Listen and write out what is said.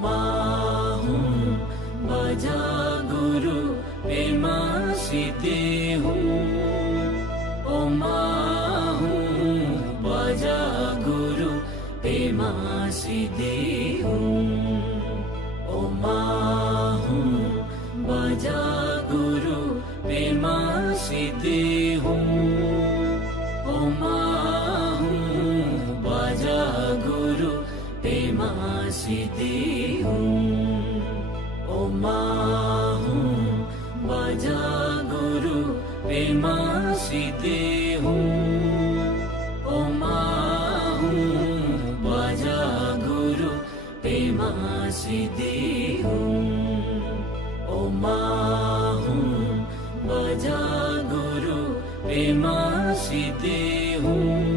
माँ हूँ बजा गुरु प्रेमा सीते हूँ। ओ माँ हूँ बजा गुरु प्रेमा सीते हूँ। ओ माँ हूँ बजा गुरु प्रेमा सीते हूँ। ओ माँ हूँ बजा गुरु प्रेमा सीते हूँ। ओ माँ हूँ बजा गुरु प्रेमा सीते हूँ। ओ माँ हूँ बजा गुरु प्रेमा सीते हूँ। ओ माँ हूँ बजा गुरु प्रेमा सीते हूँ।